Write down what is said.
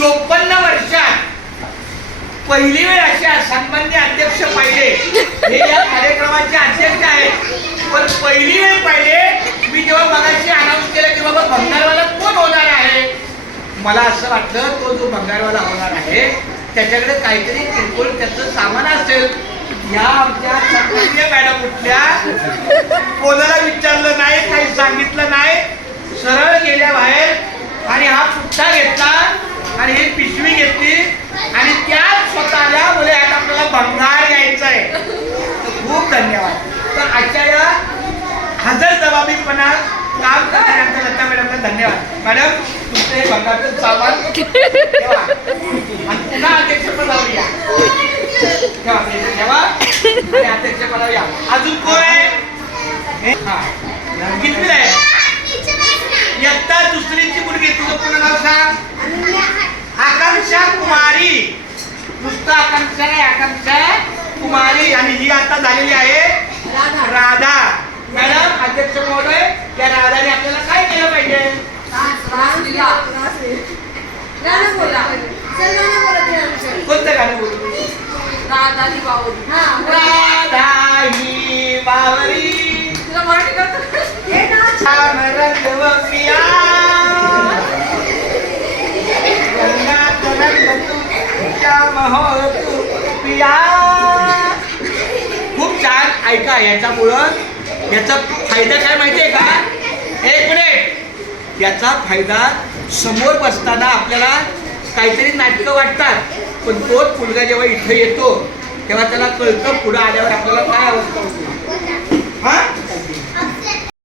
54 वर्षात पहिली वेळ अशा सन्माननीय अध्यक्ष पाहिले. हे या कार्यक्रमाचे अध्यक्ष आहेत, पण पहिली वेळ पाहिले मी जेव्हा मगाशी अनाऊन्स केलं की बाबा भंगारवाला कोण होणार आहे, मला असं वाटलं तो जो भंगारवाला होणार आहे त्याच्याकडे काहीतरी किरकोळ त्याचं सामान असेल. या आमच्या सन्माननीय मॅडम उठल्या, कोणाला विचारलं नाही, काही सांगितलं नाही, सरळ गेल्या बाहेर आणि हा पुठ्ठा घेतला आणि ही पिशवी घेतली आणि त्यात स्वतः आल्या बोले आता आपल्याला भंगार घ्यायचा आहे. तर खूप धन्यवाद. तर अशा या हजर जबाबीपणा काम करणाऱ्या लता मॅडमला धन्यवाद. मॅडम तुमचं हे भंगारचं सामान ठेवा आणि पुन्हा अध्यक्षपदावर या. ठेवा आणि अध्यक्षपदावर या. अजून कोण आहे? किती आहे? इयत्ता दुसरीची मुलगी, तुझं पूर्ण नाव सांग. आकांक्षा कुमारी. नुसतं आकांक्षा नाही, आकांक्षा कुमारी. आणि ही आता झालेली आहे राधा. मॅडम अध्यक्ष महोदय, या राधाने आपल्याला काय केलं पाहिजे? कोणतं गाणं बोलू? राधा ही बावरी तुला मराठी खूप छान. ऐका, याच्यामुळं याचा फायदा काय माहितीये का? एक मिनिट. याचा फायदा समोर बसताना आपल्याला काहीतरी नाटकं वाटतात, पण तोच मुलगा जेव्हा इथे येतो तेव्हा त्याला कळतं पुढे आल्यावर आपल्याला काय अवस्था होती. हा